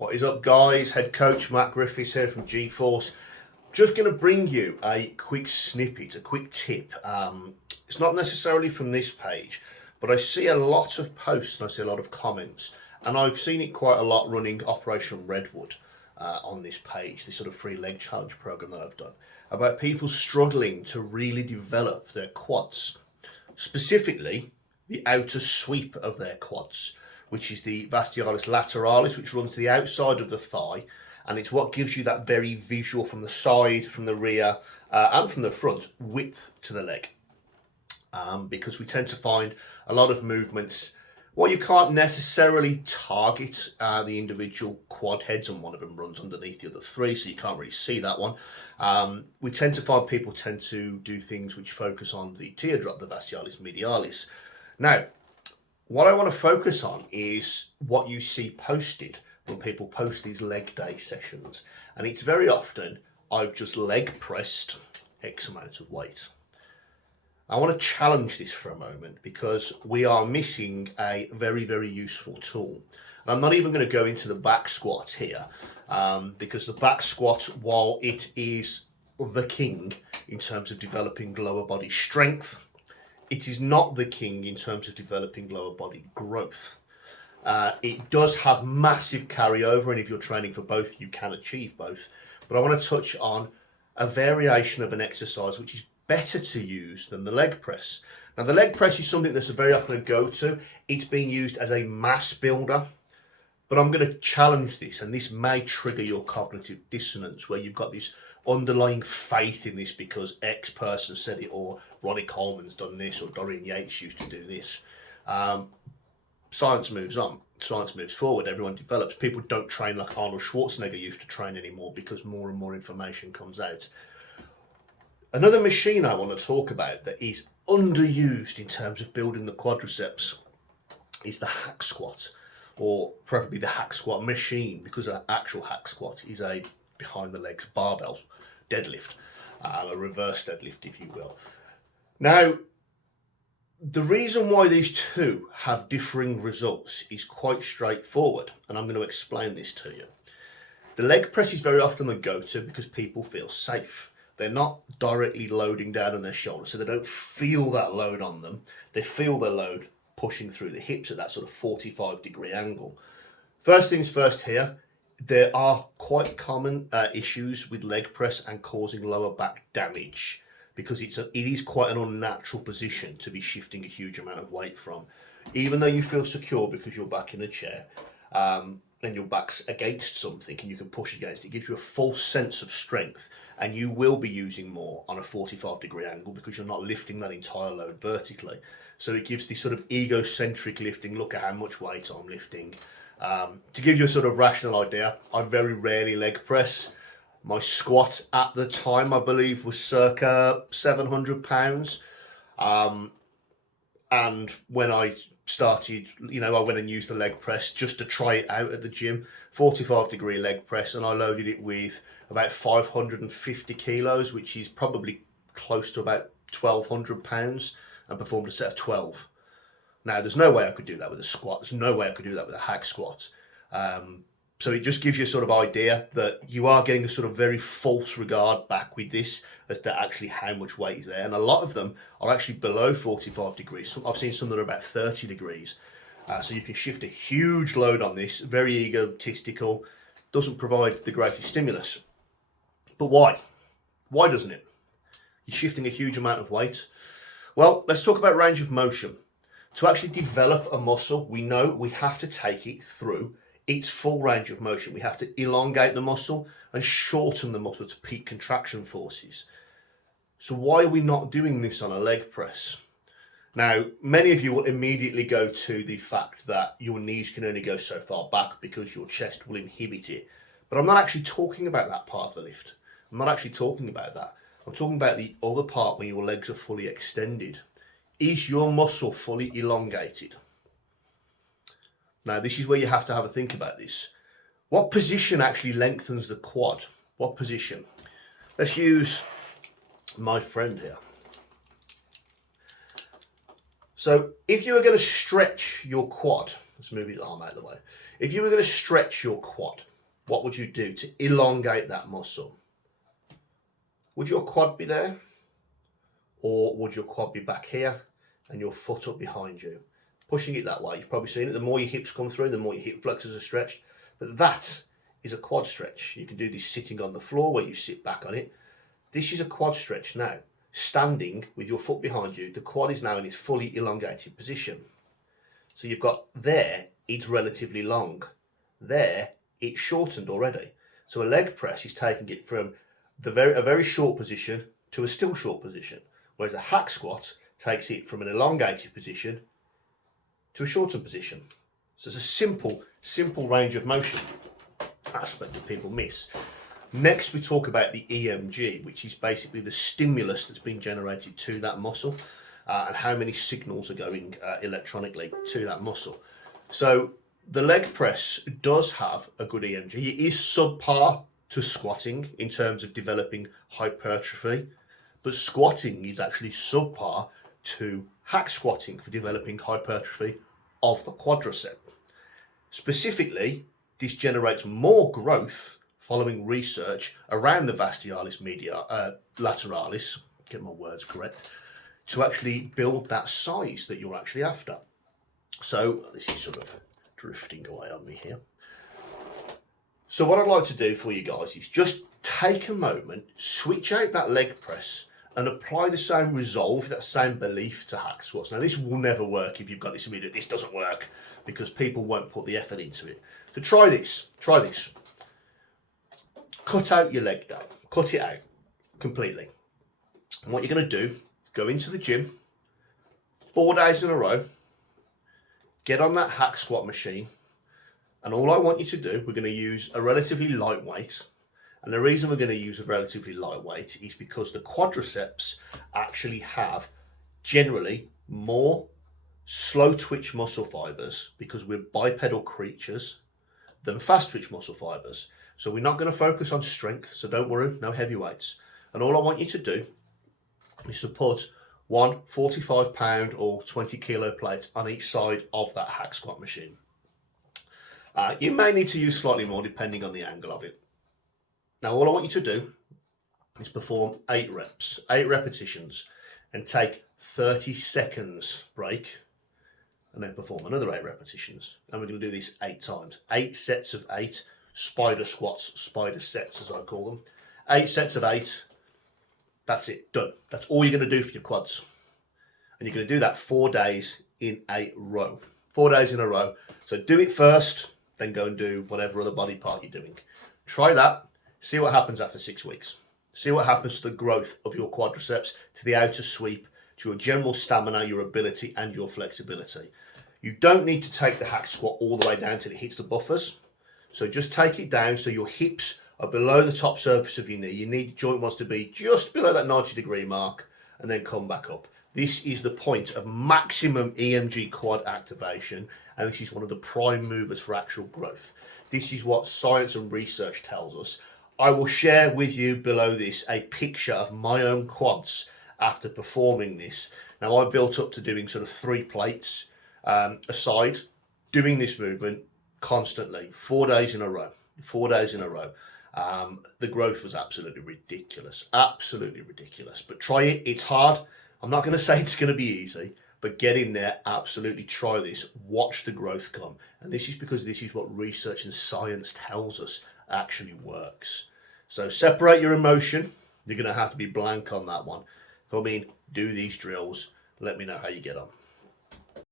What is up, guys? Head coach Matt Griffiths here from G-Force. Just going to bring you a quick snippet, a quick tip. It's not necessarily from this page, but I see a lot of posts and I see a lot of comments, and I've seen it quite a lot running Operation Redwood on this page, this sort of free leg challenge program that I've done, about people struggling to really develop their quads, specifically the outer sweep of their quads, which is the vascularis lateralis, which runs to the outside of the thigh, and it's what gives you that very visual from the side, from the rear, and from the front, width to the leg. Because we tend to find a lot of movements, well, you can't necessarily target the individual quad heads, and one of them runs underneath the other three, so you can't really see that one. We tend to find people tend to do things which focus on the teardrop, the vascularis medialis. Now, what I want to focus on is what you see posted when people post these leg day sessions. And it's very often, I've just leg pressed X amount of weight. I want to challenge this for a moment because we are missing a very, very useful tool. And I'm not even going to go into the back squat here because the back squat, while it is the king in terms of developing lower body strength, it is not the king in terms of developing lower body growth. It does have massive carryover, and if you're training for both, you can achieve both. But I want to touch on a variation of an exercise which is better to use than the leg press. Now, the leg press is something that's very often a go-to. It's being used as a mass builder, but I'm going to challenge this, and this may trigger your cognitive dissonance where you've got this underlying faith in this because X person said it, or Ronnie Coleman's done this, or Dorian Yates used to do this. Science moves on, science moves forward, everyone develops. People don't train like Arnold Schwarzenegger used to train anymore because more and more information comes out. Another machine I want to talk about that is underused in terms of building the quadriceps is the hack squat, or preferably the hack squat machine, because an actual hack squat is a behind the legs barbell deadlift, a reverse deadlift, if you will. Now, the reason why these two have differing results is quite straightforward, and I'm going to explain this to you. The leg press is very often the go-to because people feel safe. They're not directly loading down on their shoulders, so they don't feel that load on them. They feel the load pushing through the hips at that sort of 45-degree angle. First things first here, there are quite common issues with leg press and causing lower back damage, because it is quite an unnatural position to be shifting a huge amount of weight from. Even though you feel secure because you're back in a chair and your back's against something and you can push against it, it gives you a false sense of strength, and you will be using more on a 45-degree angle because you're not lifting that entire load vertically. So it gives this sort of egocentric lifting, look at how much weight I'm lifting. To give you a sort of rational idea, I very rarely leg press. My squat at the time, I believe, was circa 700 pounds. And when I started, I went and used the leg press just to try it out at the gym, 45-degree leg press, and I loaded it with about 550 kilos, which is probably close to about 1,200 pounds, and performed a set of 12. Now, there's no way I could do that with a squat. There's no way I could do that with a hack squat. So it just gives you a sort of idea that you are getting a sort of very false regard back with this as to actually how much weight is there. And a lot of them are actually below 45 degrees. I've seen some that are about 30 degrees. So you can shift a huge load on this, very egotistical, doesn't provide the greatest stimulus. But why? Why doesn't it? You're shifting a huge amount of weight. Well, let's talk about range of motion. To actually develop a muscle, we know we have to take it through its full range of motion. We have to elongate the muscle and shorten the muscle to peak contraction forces. So why are we not doing this on a leg press? Now, many of you will immediately go to the fact that your knees can only go so far back because your chest will inhibit it. But I'm not actually talking about that part of the lift. I'm not actually talking about that. I'm talking about the other part when your legs are fully extended. Is your muscle fully elongated? Now, this is where you have to have a think about this. What position actually lengthens the quad? What position? Let's use my friend here. So if you were going to stretch your quad, let's move his arm out of the way. If you were going to stretch your quad, what would you do to elongate that muscle? Would your quad be there? Or would your quad be back here and your foot up behind you? Pushing it that way. You've probably seen it. The more your hips come through, the more your hip flexors are stretched. But that is a quad stretch. You can do this sitting on the floor where you sit back on it. This is a quad stretch now. Standing with your foot behind you, the quad is now in its fully elongated position. So you've got there, it's relatively long. There, it's shortened already. So a leg press is taking it from a very short position to a still short position. Whereas a hack squat takes it from an elongated position to a shortened position. So it's a simple range of motion aspect that people miss. Next, we talk about the EMG, which is basically the stimulus that's been generated to that muscle and how many signals are going electronically to that muscle. So the leg press does have a good EMG. It is subpar to squatting in terms of developing hypertrophy, but squatting is actually subpar to hack squatting for developing hypertrophy of the quadricep. Specifically, this generates more growth following research around the vastialis lateralis, get my words correct, to actually build that size that you're actually after. So this is sort of drifting away on me here. So what I'd like to do for you guys is just take a moment, switch out that leg press and apply the same resolve, that same belief to hack squats. Now this will never work if you've got this immediate, this doesn't work, because people won't put the effort into it. So try this. Cut out your leg day, cut it out completely. And what you're going to do, go into the gym 4 days in a row, get on that hack squat machine, and all I want you to do, we're going to use a relatively lightweight. And the reason we're going to use a relatively lightweight is because the quadriceps actually have generally more slow twitch muscle fibers, because we're bipedal creatures, than fast twitch muscle fibers. So we're not going to focus on strength, so don't worry, no heavy weights. And all I want you to do is to put one 45-pound or 20-kilo plate on each side of that hack squat machine. You may need to use slightly more depending on the angle of it. Now all I want you to do is perform 8 reps, 8 repetitions, and take 30 seconds break, and then perform another 8 repetitions. And we're going to do this 8 times. 8 sets of 8 spider squats, spider sets as I call them. 8 sets of 8. That's it, done. That's all you're going to do for your quads. And you're going to do that 4 days in a row. 4 days in a row. So do it first, then go and do whatever other body part you're doing. Try that. See what happens after 6 weeks. See what happens to the growth of your quadriceps, to the outer sweep, to your general stamina, your ability, and your flexibility. You don't need to take the hack squat all the way down till it hits the buffers. So just take it down so your hips are below the top surface of your knee. Your knee joint wants to be just below that 90-degree mark, and then come back up. This is the point of maximum EMG quad activation, and this is one of the prime movers for actual growth. This is what science and research tells us. I will share with you below this a picture of my own quads after performing this. Now I built up to doing sort of 3 plates aside, doing this movement constantly, 4 days in a row, 4 days in a row. The growth was absolutely ridiculous, but try it. It's hard. I'm not going to say it's going to be easy, but get in there, absolutely try this, watch the growth come. And this is because this is what research and science tells us actually works. So separate your emotion. You're going to have to be blank on that one. Come in, do these drills, let me know how you get on.